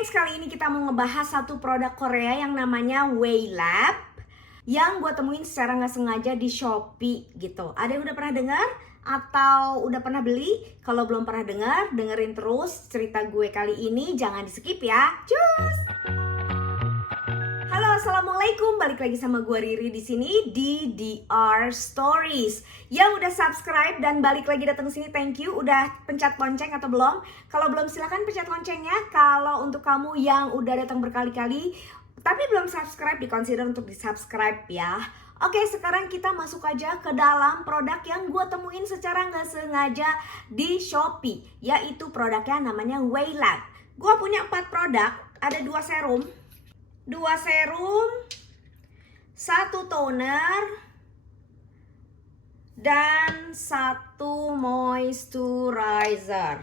gengs, kali ini kita mau ngebahas satu produk Korea yang namanya Waylab yang gue temuin secara nggak sengaja di Shopee gitu. Ada yang udah pernah dengar atau udah pernah beli? Kalau belum pernah dengar, dengerin terus cerita gue kali ini, jangan di skip ya. Cus! Halo, assalamualaikum. Balik lagi sama gue Riri di sini di DR Stories. Yang udah subscribe dan balik lagi datang ke sini, thank you. Udah pencet lonceng atau belum? Kalau belum silahkan pencet loncengnya. Kalau untuk kamu yang udah datang berkali-kali tapi belum subscribe, di-consider untuk di-subscribe ya. Oke, sekarang kita masuk aja ke dalam produk yang gue temuin secara nggak sengaja di Shopee, yaitu produknya namanya Waylab. Gue punya 4 produk, ada 2 serum, 1 toner, dan 1 moisturizer.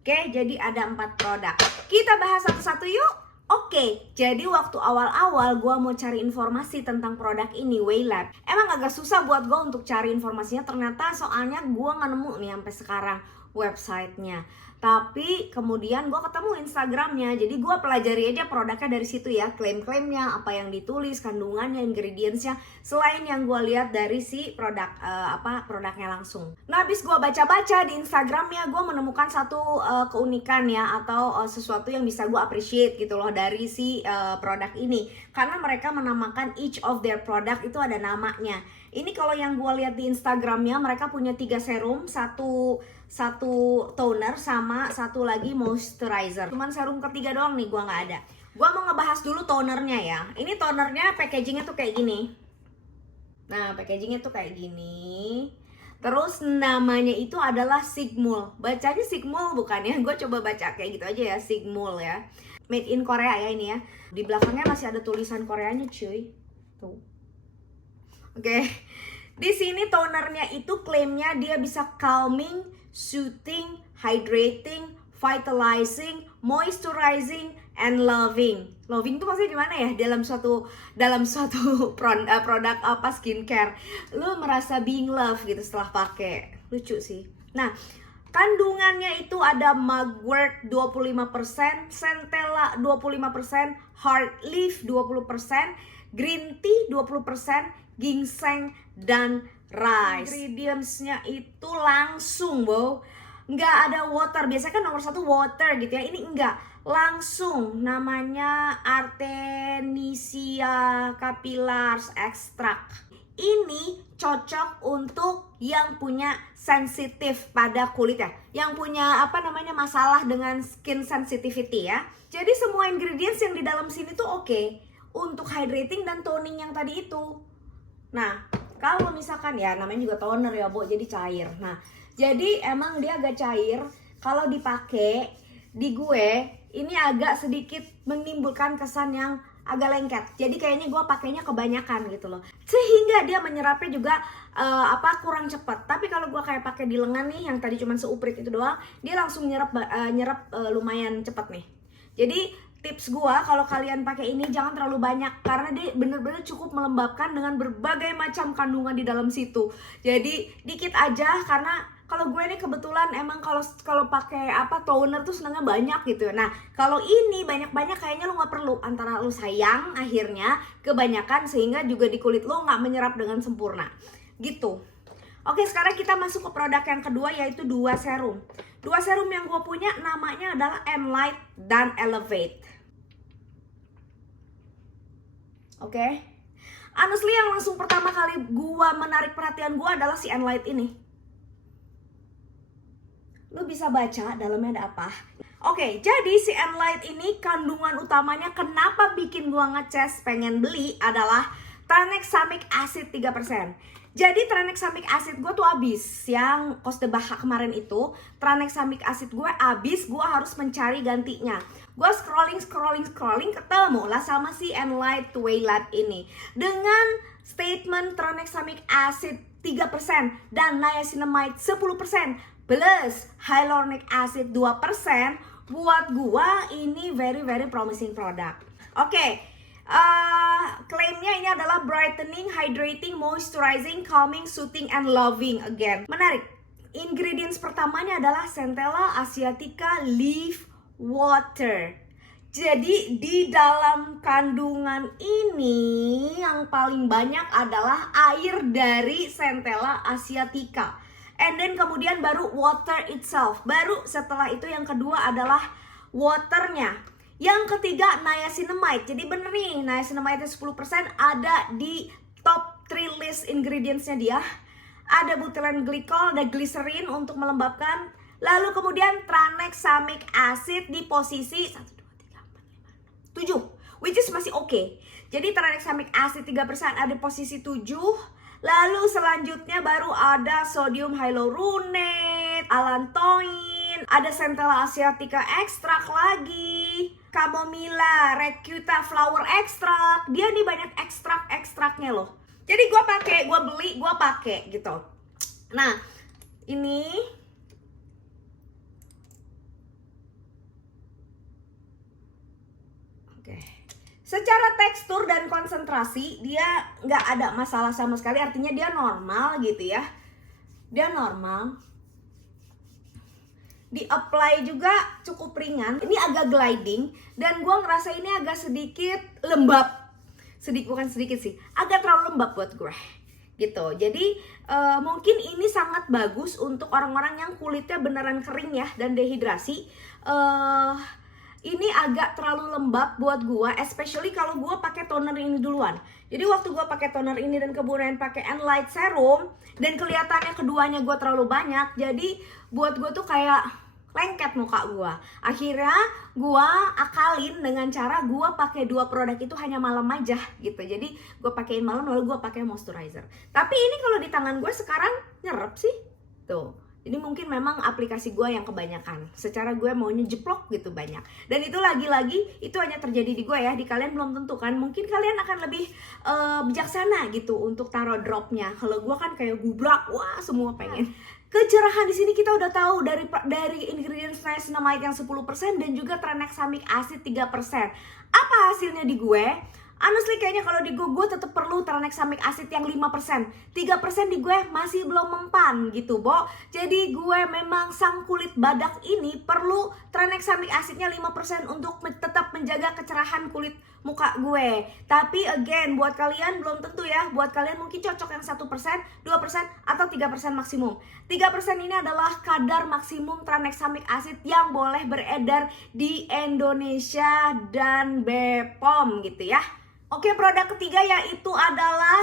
Oke, jadi ada 4 produk. Kita bahas satu-satu yuk. Oke, jadi waktu awal-awal gue mau cari informasi tentang produk ini, Waylab, emang agak susah buat gue untuk cari informasinya. Ternyata soalnya gue gak nemu nih sampai sekarang websitenya. Tapi kemudian gue ketemu Instagramnya, jadi gue pelajari aja produknya dari situ ya, klaim-klaimnya, apa yang ditulis, kandungannya, ingredientsnya, selain yang gue lihat dari si produk produknya langsung. Nah, habis gue baca-baca di Instagramnya, gue menemukan satu keunikan ya, atau sesuatu yang bisa gue appreciate gitu loh dari si produk ini, karena mereka menamakan each of their product itu ada namanya. Ini kalau yang gue lihat di Instagramnya, mereka punya 3 serum, satu toner, sama 1 lagi moisturizer. Cuman serum ketiga doang nih gue nggak ada. Gue mau ngebahas dulu tonernya ya. Ini tonernya packagingnya tuh kayak gini. Nah, packagingnya tuh kayak gini. Terus namanya itu adalah Sigmul. Bacanya Sigmul bukan ya? Gue coba baca kayak gitu aja ya, Sigmul ya. Made in Korea ya ini ya. Di belakangnya masih ada tulisan Koreanya cuy. Tuh. Oke. Di sini tonernya itu klaimnya dia bisa calming, soothing, hydrating, vitalizing, moisturizing, and loving. Loving tuh maksudnya gimana ya? Dalam suatu produk apa skincare, lu merasa being love gitu setelah pakai. Lucu sih. Nah, kandungannya itu ada mugwort 25%, centella 25%, heart leaf 20%, green tea 20%, ginseng, dan rice. Ingredientsnya itu langsung, nggak ada water. Biasanya kan nomor 1 water gitu ya, ini enggak, langsung. Namanya Artemisia capillars extract. Ini cocok untuk yang punya sensitif pada kulit ya, yang punya masalah dengan skin sensitivity ya. Jadi semua ingredients yang di dalam sini tuh oke untuk hydrating dan toning yang tadi itu. Nah, kalau misalkan ya namanya juga toner ya, jadi cair. Nah, jadi emang dia agak cair. Kalau dipakai di gue, ini agak sedikit menimbulkan kesan yang agak lengket. Jadi kayaknya gue pakainya kebanyakan gitu loh. Sehingga dia menyerapnya juga kurang cepat. Tapi kalau gue kayak pakai di lengan nih, yang tadi cuma seuprit itu doang, dia langsung nyerap lumayan cepat nih. Jadi tips gua kalau kalian pakai ini jangan terlalu banyak, karena dia bener-bener cukup melembabkan dengan berbagai macam kandungan di dalam situ. Jadi dikit aja, karena kalau gue nih kebetulan emang kalau pakai toner tuh senangnya banyak gitu. Nah, kalau ini banyak-banyak kayaknya lu nggak perlu, antara lu sayang akhirnya kebanyakan sehingga juga di kulit lu nggak menyerap dengan sempurna gitu. Oke, sekarang kita masuk ke produk yang kedua, yaitu 2 serum. 2 serum yang gue punya namanya adalah Enlight dan Elevate. Oke. Honestly, yang langsung pertama kali gue menarik perhatian gue adalah si Enlight ini. Lu bisa baca dalamnya ada apa. Oke, jadi si Enlight ini kandungan utamanya kenapa bikin gue ngeces pengen beli adalah tranexamic acid 3%. Jadi tranexamic acid gue tuh habis, yang Kostebah kemarin itu tranexamic acid gue habis, gue harus mencari gantinya. Gue scrolling ketemu lah sama si Enlight Waylab ini dengan statement tranexamic acid 3% dan niacinamide 10% plus hyaluronic acid 2%. Buat gue ini very promising product. Oke. Klaimnya ini adalah brightening, hydrating, moisturizing, calming, soothing, and loving again. Menarik. Ingredients pertamanya adalah Centella asiatica leaf water. Jadi di dalam kandungan ini yang paling banyak adalah air dari Centella asiatica. And then kemudian baru water itself. Baru setelah itu yang kedua adalah waternya. Yang ketiga niacinamide. Jadi bener nih, niacinamide 10% ada di top 3 list ingredientsnya dia. Ada butylene glycol, ada glycerin untuk melembabkan. Lalu kemudian tranexamic acid di posisi 7, which is masih oke. Jadi tranexamic acid 3% ada di posisi 7. Lalu selanjutnya baru ada sodium hyaluronate, allantoin, ada Centella asiatica extract lagi, chamomilla, recuta flower extract. Dia nih banyak ekstraknya loh. Jadi gue beli, gue pakai gitu. Nah, ini secara tekstur dan konsentrasi dia nggak ada masalah sama sekali, artinya dia normal gitu ya. Dia normal. Di apply juga cukup ringan. Ini agak gliding dan gue ngerasa ini agak sedikit lembab. Bukan sedikit sih, agak terlalu lembab buat gue gitu. Jadi mungkin ini sangat bagus untuk orang-orang yang kulitnya beneran kering ya dan dehidrasi. Ini agak terlalu lembab buat gua, especially kalau gua pakai toner ini duluan. Jadi waktu gua pakai toner ini dan kemudian pakai Enlight Serum dan kelihatannya keduanya gua terlalu banyak, jadi buat gua tuh kayak lengket muka gua. Akhirnya gua akalin dengan cara gua pakai 2 produk itu hanya malam aja gitu. Jadi gua pakein malam lalu gua pakai moisturizer. Tapi ini kalau di tangan gue sekarang nyerep sih. Tuh. Jadi mungkin memang aplikasi gue yang kebanyakan. Secara gue maunya jeplok gitu banyak. Dan itu lagi-lagi itu hanya terjadi di gue ya. Di kalian belum tentu kan. Mungkin kalian akan lebih bijaksana gitu untuk taruh dropnya. Kalau gue kan kayak gubrak, wah semua pengen. Kecerahan di sini kita udah tahu dari ingredients niacinamide yang 10% dan juga tranexamic acid 3%. Apa hasilnya di gue? Honestly kayaknya kalau di gue tetap perlu tranexamic acid yang 5%. 3% di gue masih belum mempan gitu, Bo. Jadi gue memang sang kulit badak ini perlu tranexamic acidnya 5% untuk tetap menjaga kecerahan kulit muka gue. Tapi again, buat kalian belum tentu ya. Buat kalian mungkin cocok yang 1%, 2%, atau 3% maksimum. 3% ini adalah kadar maksimum tranexamic acid yang boleh beredar di Indonesia dan BPOM gitu ya. Oke, produk ketiga yaitu adalah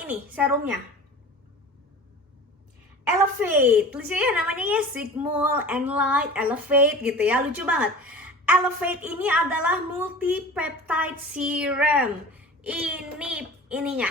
ini serumnya. Elevate, tulisannya namanya ya Sigmul Enlight Elevate gitu ya, lucu banget. Elevate ini adalah multi-peptide serum. Ininya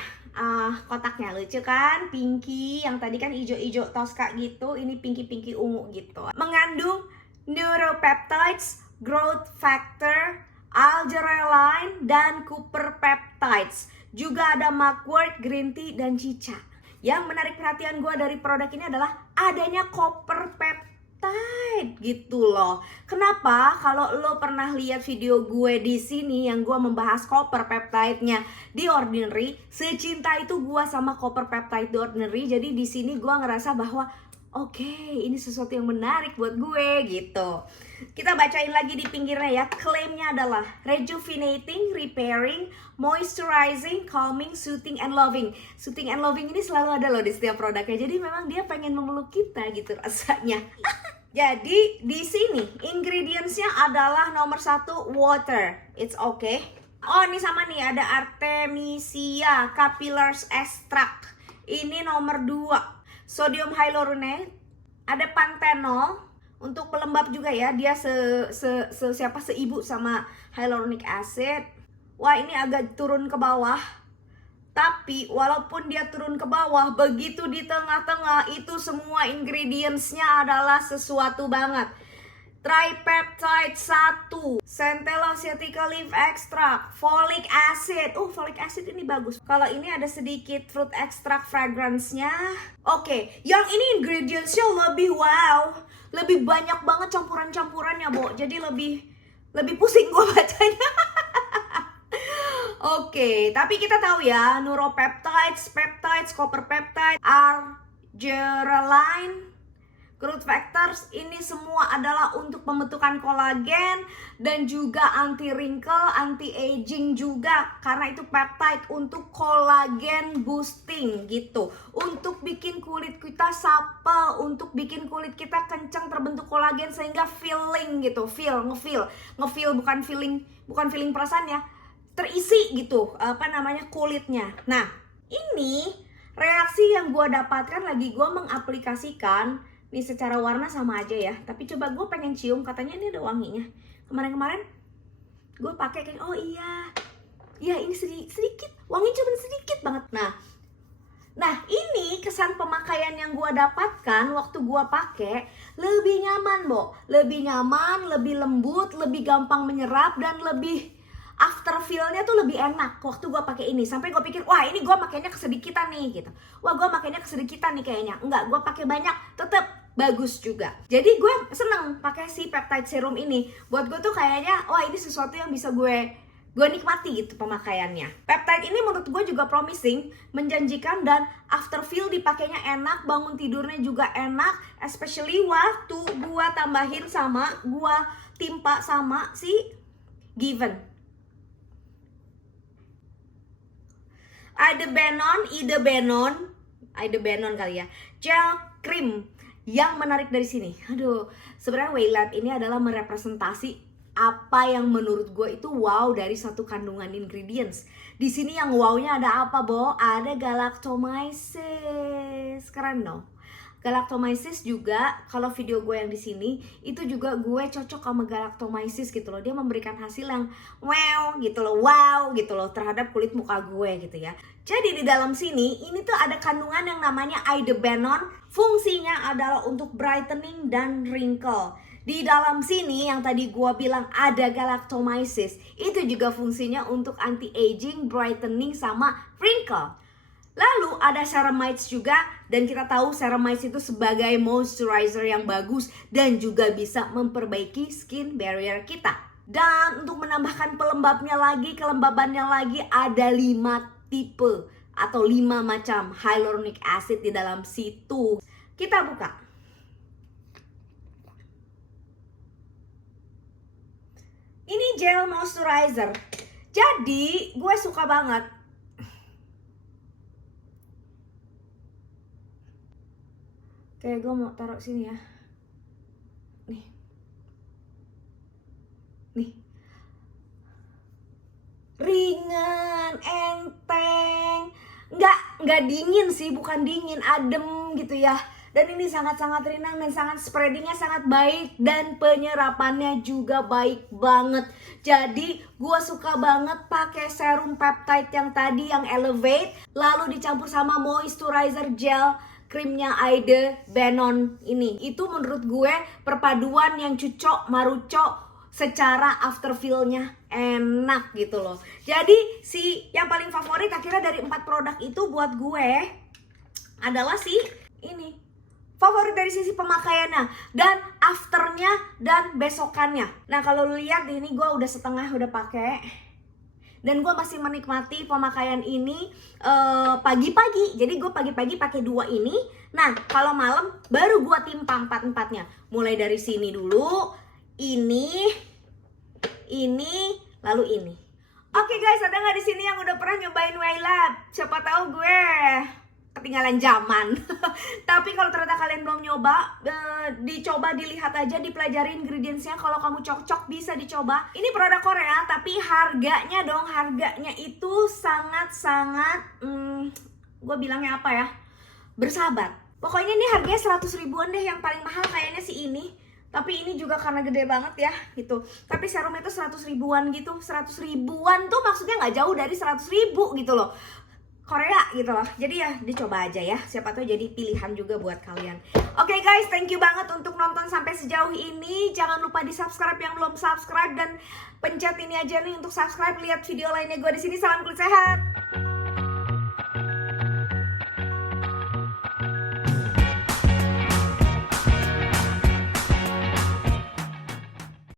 kotaknya lucu kan, pinky, yang tadi kan hijau-hijau Tosca gitu, ini pinky ungu gitu. Mengandung neuropeptides, growth factor, algerelin, dan copper peptides. Juga ada mugwort, green tea, dan cica. Yang menarik perhatian gue dari produk ini adalah adanya copper peptide gitu loh. Kenapa? Kalau lo pernah lihat video gue di sini yang gue membahas copper peptide-nya di Ordinary, secinta itu gue sama copper peptide di Ordinary. Jadi di sini gue ngerasa bahwa oke, ini sesuatu yang menarik buat gue gitu. Kita bacain lagi di pinggirnya ya. Klaimnya adalah rejuvenating, repairing, moisturizing, calming, soothing, and loving. Soothing and loving ini selalu ada loh di setiap produknya. Jadi memang dia pengen memeluk kita gitu rasanya. Jadi di sini ingredientsnya adalah nomor 1 water. It's okay. Oh, ini sama nih, ada Artemisia capillars extract. Ini nomor 2. Sodium hyaluronate, ada panthenol untuk pelembab juga ya. Dia seibu sama hyaluronic acid. Wah, ini agak turun ke bawah. Tapi walaupun dia turun ke bawah, begitu di tengah-tengah itu semua ingredientsnya adalah sesuatu banget. Tripeptide 1, Centella asiatica leaf extract, folic acid. Folic acid ini bagus. Kalau ini ada sedikit fruit extract fragrance-nya. Oke, yang ini ingredients-nya lebih wow. Lebih banyak banget campuran-campurannya, Bo. Jadi lebih pusing gue bacanya. Oke, tapi kita tahu ya, neuropeptides, peptides, copper peptide, arginine, Growth factors ini semua adalah untuk pembentukan kolagen dan juga anti wrinkle, anti aging juga, karena itu peptide untuk kolagen boosting gitu. Untuk bikin kulit kita supple, untuk bikin kulit kita kencang terbentuk kolagen sehingga feeling gitu, ngefeel bukan feeling perasaan ya, terisi gitu kulitnya. Nah, ini reaksi yang gue dapatkan lagi gue mengaplikasikan. Nih secara warna sama aja ya, tapi coba gue pengen cium, katanya ini ada wanginya. Kemarin gue pakai kayak, oh iya ini sedikit, wangi cuma sedikit banget. Nah ini kesan pemakaian yang gue dapatkan waktu gue pakai lebih nyaman, lebih nyaman, lebih lembut, lebih gampang menyerap, dan lebih after feel-nya tuh lebih enak waktu gue pakai ini. Sampai gue pikir, wah ini gue makainya kesedikitan nih gitu. Wah gue makainya kesedikitan nih kayaknya. Enggak, gue pakai banyak, tetep bagus juga. Jadi gue seneng pakai si peptide serum ini. Buat gue tuh kayaknya, wah ini sesuatu yang bisa gue nikmati gitu pemakaiannya. Peptide ini menurut gue juga promising, menjanjikan, dan after feel dipakainya enak, bangun tidurnya juga enak, especially waktu gue tambahin sama, gue timpa sama si Given. Ide Benon kali ya, gel cream. Yang menarik dari sini, sebenarnya Waylab ini adalah merepresentasi apa yang menurut gue itu wow dari satu kandungan ingredients. Di sini yang wownya ada apa, Ada galactomyces, keren dong. Galactomyces juga, kalau video gue yang di sini itu juga gue cocok sama galactomyces gitu loh. Dia memberikan hasil yang wow gitu loh terhadap kulit muka gue gitu ya. Jadi di dalam sini ini tuh ada kandungan yang namanya Ide Benon. Fungsinya adalah untuk brightening dan wrinkle. Di dalam sini yang tadi gue bilang ada galactomyces, itu juga fungsinya untuk anti aging, brightening sama wrinkle. Lalu ada ceramides juga, dan kita tahu ceramides itu sebagai moisturizer yang bagus dan juga bisa memperbaiki skin barrier kita. Dan untuk menambahkan kelembabannya lagi ada 5 tipe atau 5 macam hyaluronic acid di dalam situ. Kita buka. Ini gel moisturizer. Jadi gue suka banget. Kayak gue mau taruh sini ya. Nih. Ringan, enteng. Nggak dingin sih, bukan dingin, adem gitu ya. Dan ini sangat-sangat ringan dan sangat spreadingnya sangat baik, dan penyerapannya juga baik banget. Jadi gue suka banget pakai serum peptide yang tadi yang Elevate, lalu dicampur sama moisturizer gel krimnya Ide Benon ini. Itu menurut gue perpaduan yang cucok marucok secara after feel-nya enak gitu loh. Jadi si yang paling favorit akhirnya dari 4 produk itu buat gue adalah si ini. Favorit dari sisi pemakaiannya dan afternya dan besokannya. Nah kalau lu lihat ini gue udah setengah udah pakai. Dan gue masih menikmati pemakaian ini pagi-pagi. Jadi gue pagi-pagi pakai 2 ini. Nah kalau malam baru gue timpa 4-4-nya. Mulai dari sini dulu, ini, lalu ini. Oke guys, ada nggak di sini yang udah pernah nyobain Waylab? Siapa tahu gue ketinggalan zaman. Tapi kalau ternyata kalian belum nyoba, dicoba, dilihat aja, dipelajari ingredientsnya. Kalau kamu cocok bisa dicoba. Ini produk Korea tapi harganya itu sangat-sangat gue bilangnya apa ya, bersahabat. Pokoknya ini harganya 100 ribuan deh, yang paling mahal kayaknya si ini. Tapi ini juga karena gede banget ya gitu. Tapi serum itu 100 ribuan gitu. 100 ribuan tuh maksudnya nggak jauh dari 100 ribu gitu loh, Korea gitu loh. Jadi ya dicoba aja ya, siapa tahu jadi pilihan juga buat kalian. Oke guys, thank you banget untuk nonton sampai sejauh ini. Jangan lupa di subscribe yang belum subscribe, dan pencet ini aja nih untuk subscribe. Lihat video lainnya gue di sini. Salam kulit sehat.